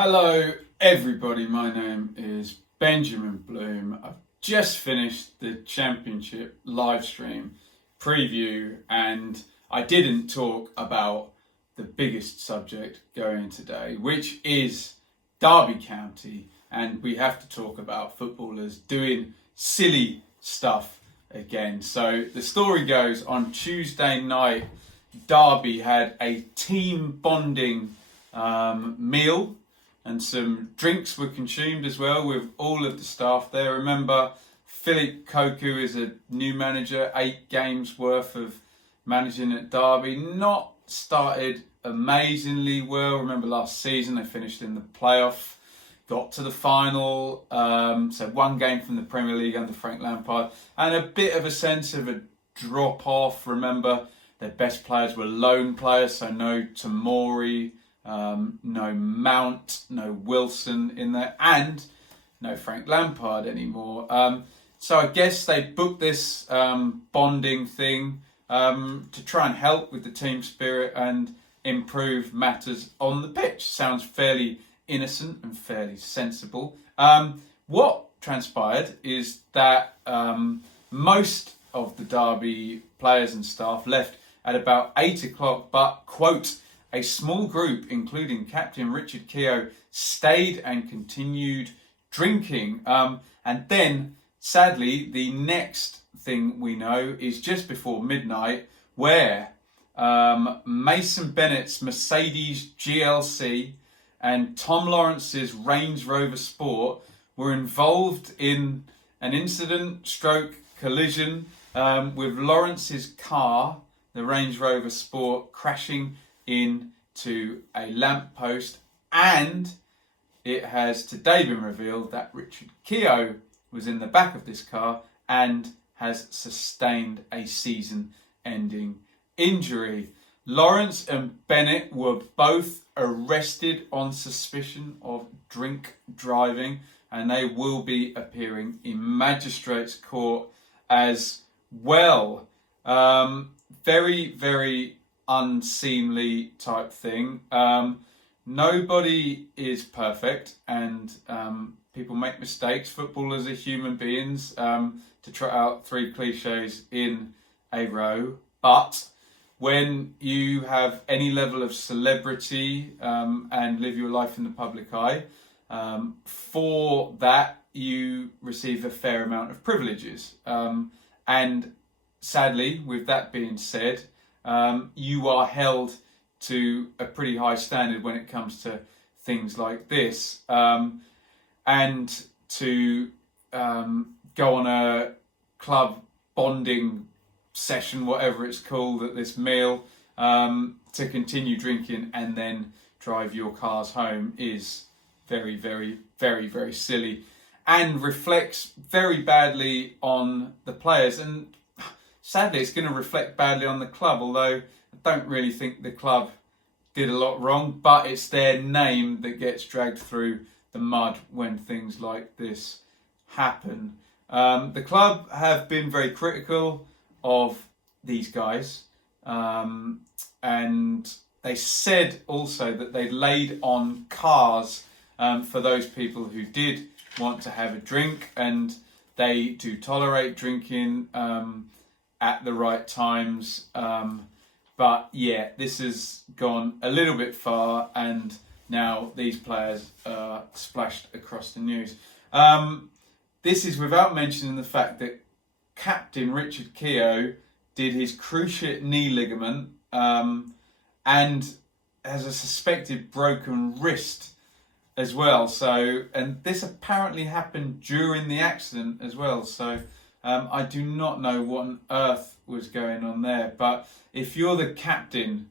Hello everybody, my name is Benjamin Bloom. I've just finished the championship live stream preview and I didn't talk about the biggest subject going today, which is Derby County, and we have to talk about footballers doing silly stuff again. So the story goes, on Tuesday night Derby had a team bonding meal, and some drinks were consumed as well with all of the staff there. Remember, Keogh is a new manager, 8 games worth of managing at Derby. Not started amazingly well. Remember last season they finished in the playoff, got to the final, so 1 game from the Premier League under Frank Lampard, and a bit of a sense of a drop off. Remember, their best players were loan players, so no Tamori, no Mount, no Wilson in there, and no Frank Lampard anymore. So I guess they booked this bonding thing to try and help with the team spirit and improve matters on the pitch. Sounds fairly innocent and fairly sensible. What transpired is that most of the Derby players and staff left at about 8 o'clock, but, quote, a small group, including Captain Richard Keogh, stayed and continued drinking. And then, sadly, the next thing we know is just before midnight, where Mason Bennett's Mercedes GLC and Tom Lawrence's Range Rover Sport were involved in an collision with Lawrence's car, the Range Rover Sport, crashing into a lamppost, and it has today been revealed that Richard Keogh was in the back of this car and has sustained a season-ending injury. Lawrence and Bennett were both arrested on suspicion of drink driving, and they will be appearing in magistrates' court as well. Very, very unseemly type thing. Nobody is perfect, and people make mistakes. Footballers are human beings, to trot out 3 cliches in a row. But when you have any level of celebrity and live your life in the public eye, for that you receive a fair amount of privileges. And sadly, with that being said, you are held to a pretty high standard when it comes to things like this. And to go on a club bonding session, whatever it's called, at this meal, to continue drinking and then drive your cars home is very, very, very, very silly, and reflects very badly on the players. And sadly, it's going to reflect badly on the club, although I don't really think the club did a lot wrong, but it's their name that gets dragged through the mud when things like this happen. The club have been very critical of these guys, and they said also that they laid on cars for those people who did want to have a drink, and they do tolerate drinking at the right times. But yeah, this has gone a little bit far, and now these players are splashed across the news. This is without mentioning the fact that Captain Richard Keogh did his cruciate knee ligament and has a suspected broken wrist as well. So, and this apparently happened during the accident as well. So I do not know what on earth was going on there. But if you're the captain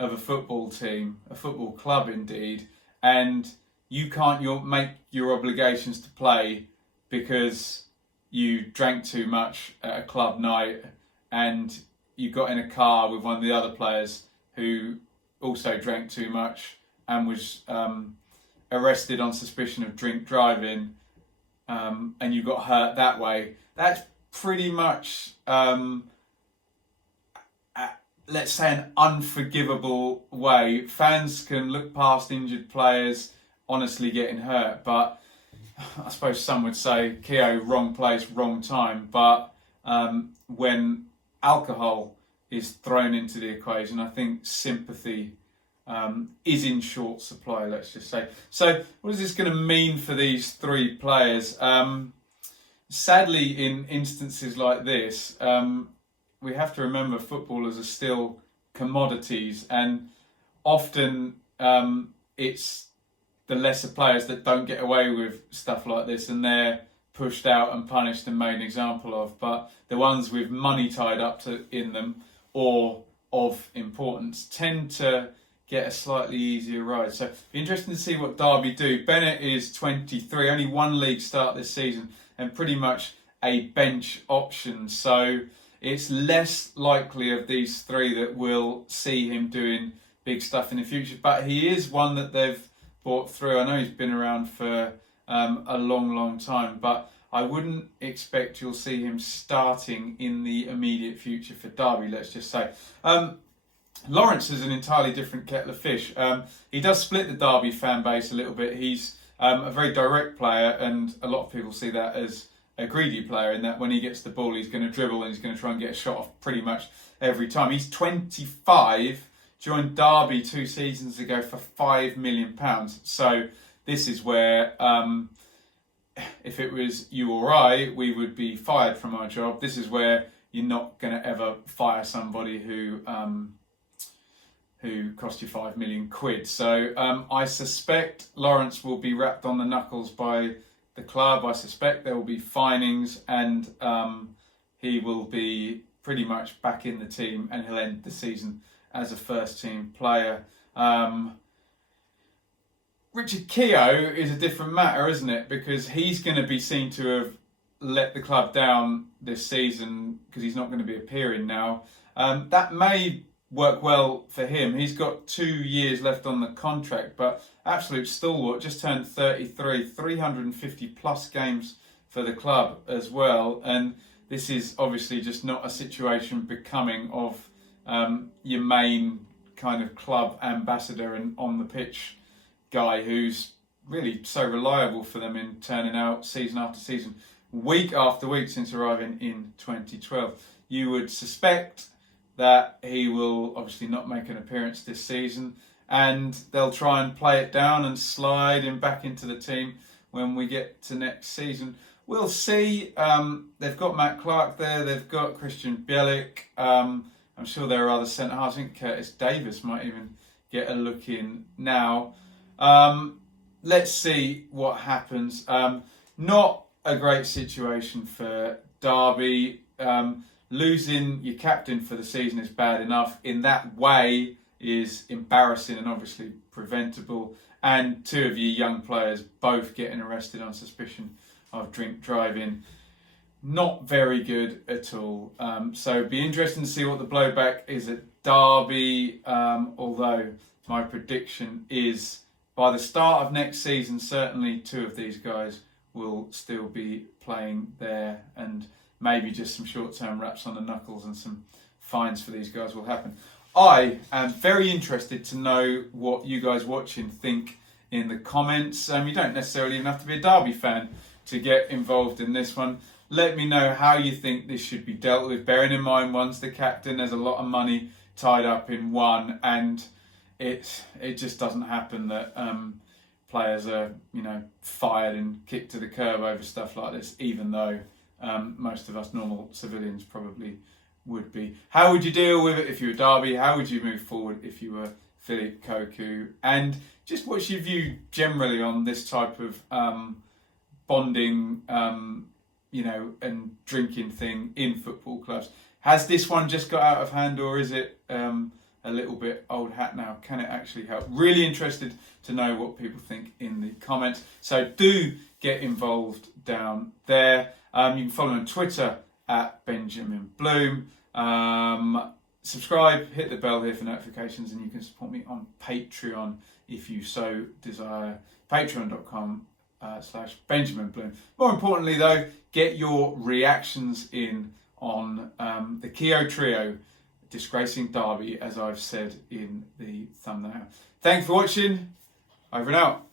of a football team, a football club indeed, and you can't make your obligations to play because you drank too much at a club night and you got in a car with one of the other players who also drank too much and was arrested on suspicion of drink driving, and you got hurt that way, that's pretty much, let's say, an unforgivable way. Fans can look past injured players honestly getting hurt. But I suppose some would say Keogh, wrong place, wrong time. But when alcohol is thrown into the equation, I think sympathy is in short supply, let's just say. So what is this going to mean for these three players? Sadly, in instances like this, we have to remember footballers are still commodities, and often it's the lesser players that don't get away with stuff like this, and they're pushed out and punished and made an example of. But the ones with money tied up in them or of importance tend to get a slightly easier ride. So be interesting to see what Derby do. Bennett is 23, only one league start this season, and pretty much a bench option. So it's less likely of these three that we'll see him doing big stuff in the future. But he is one that they've brought through. I know he's been around for a long time, but I wouldn't expect you'll see him starting in the immediate future for Derby, let's just say. Lawrence is an entirely different kettle of fish. He does split the Derby fan base a little bit. He's a very direct player, and a lot of people see that as a greedy player, in that when he gets the ball, he's going to dribble and he's going to try and get a shot off pretty much every time. He's 25, joined Derby 2 seasons ago for £5 million. So this is where, if it was you or I, we would be fired from our job. This is where you're not going to ever fire somebody who cost you £5 million. So I suspect Lawrence will be wrapped on the knuckles by the club. I suspect there will be finings, and he will be pretty much back in the team, and he'll end the season as a first team player. Richard Keogh is a different matter, isn't it? Because he's going to be seen to have let the club down this season because he's not going to be appearing now. That may work well for him. He's got 2 years left on the contract, but absolute stalwart, just turned 33, 350 plus games for the club as well. And this is obviously just not a situation becoming of your main kind of club ambassador and on the pitch guy who's really so reliable for them in turning out season after season, week after week since arriving in 2012. You would suspect that he will obviously not make an appearance this season, and they'll try and play it down and slide him back into the team when we get to next season. We'll see. They've got Matt Clark there, they've got Christian Bielik. I'm sure there are other centre-halves. I think Curtis Davis might even get a look in now. Let's see what happens. Not a great situation for Derby. Losing your captain for the season is bad enough. In that way is embarrassing and obviously preventable. And 2 of your young players both getting arrested on suspicion of drink driving. Not very good at all. So it'd be interesting to see what the blowback is at Derby. Although my prediction is by the start of next season, certainly 2 of these guys will still be playing there, and maybe just some short-term raps on the knuckles and some fines for these guys will happen. I am very interested to know what you guys watching think in the comments. You don't necessarily even have to be a Derby fan to get involved in this one. Let me know how you think this should be dealt with, bearing in mind one's the captain, there's a lot of money tied up in one, and it just doesn't happen that players are fired and kicked to the curb over stuff like this, even though most of us normal civilians probably would be. How would you deal with it if you were Derby? How would you move forward if you were Philip Keogh? And just what's your view generally on this type of bonding, and drinking thing in football clubs? Has this one just got out of hand, or is it a little bit old hat now? Can it actually help? Really interested to know what people think in the comments. So do get involved down there. You can follow me on Twitter at Benjamin Bloom. Subscribe, hit the bell here for notifications, and you can support me on Patreon if you so desire. Patreon.com/Benjamin Bloom. More importantly though, get your reactions in on the Keogh trio disgracing Derby, as I've said in the thumbnail. Thanks for watching. Over and out.